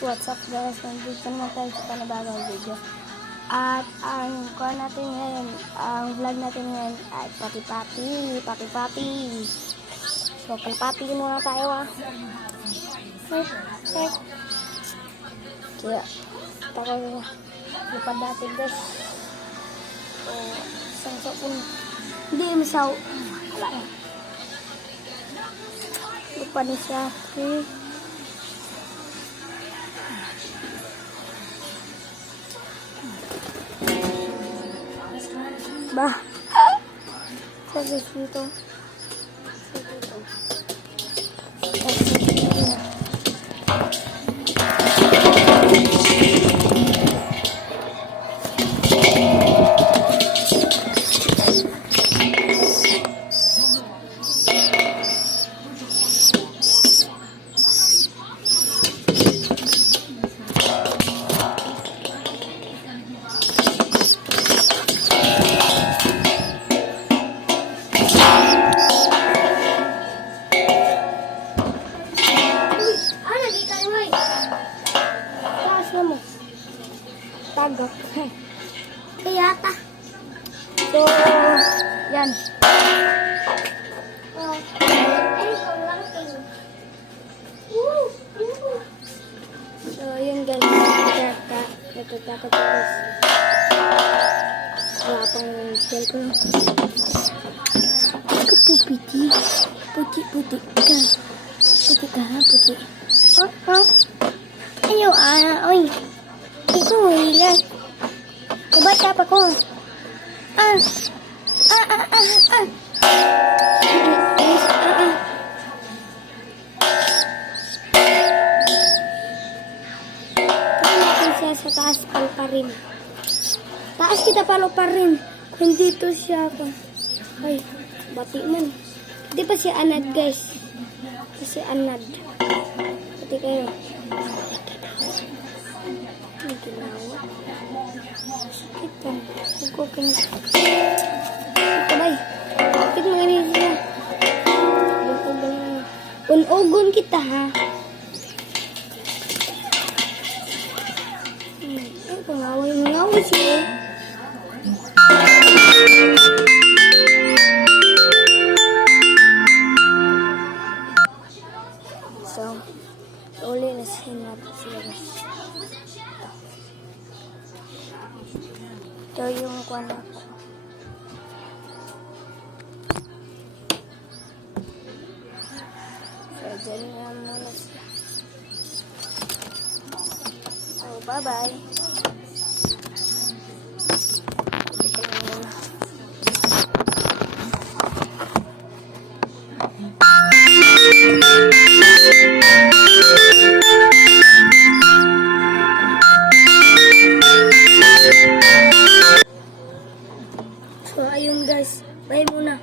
What's up guys? Nandito na tayo sa panibagong video. At ang vlog natin ngayon ay pati-pati. So, pati muna tayo Kaya, tayo lupad natin guys. So, isang sapon. Hindi, misaw. Wala na. Lupad na siya. Okay. Bah. Sabi dito. Tagak. Kaya ta. So, yan. So, yun guys. Ito takot guys. Wala pang cellphone. Ikaw po puti. Puti ka. Puti ka ha, puti. Ayaw oy. Ikaw, hilas. Diba tapa ko? Natin siya sa taas pa rin. Taas kita palo pa rin. Nandito siya ako. Ay, bati man. Hindi pa si Anad guys. Si Anad. Pati kayo. Ginawa. Sakit ka. Huwag ka na. Ito bay. Sakit mga rin siya. Unogon kita ha. Ay, pangaway siya. So, uli na siya guys. Ito yung kuwan ako. So, dyan nga muna siya. So, bye-bye. Ito lang muna. So, ayun guys. Bye muna.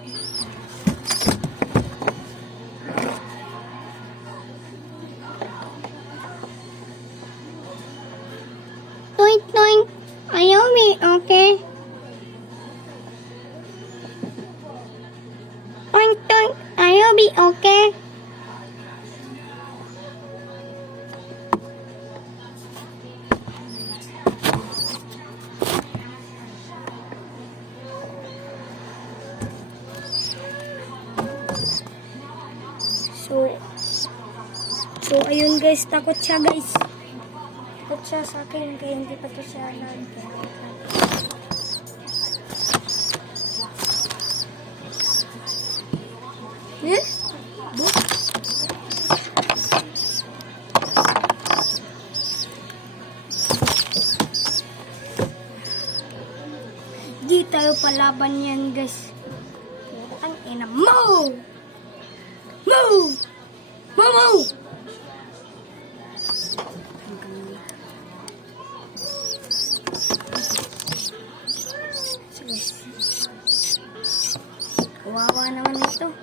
Toink. Ayaw me, okay? Toink. Ayaw me, okay? So ayun guys, takot siya guys. Takot siya sa akin kaya hindi pa to siya Di tayo palaban yan guys. Ang ina mo! Mo! Kawawa naman ito.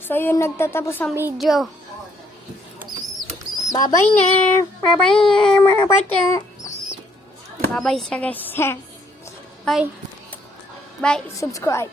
So yun, nagtatapos ang video. Bye-bye na. Bye-bye mga bata. Bye-bye siya guys. Bye. Bye. Subscribe.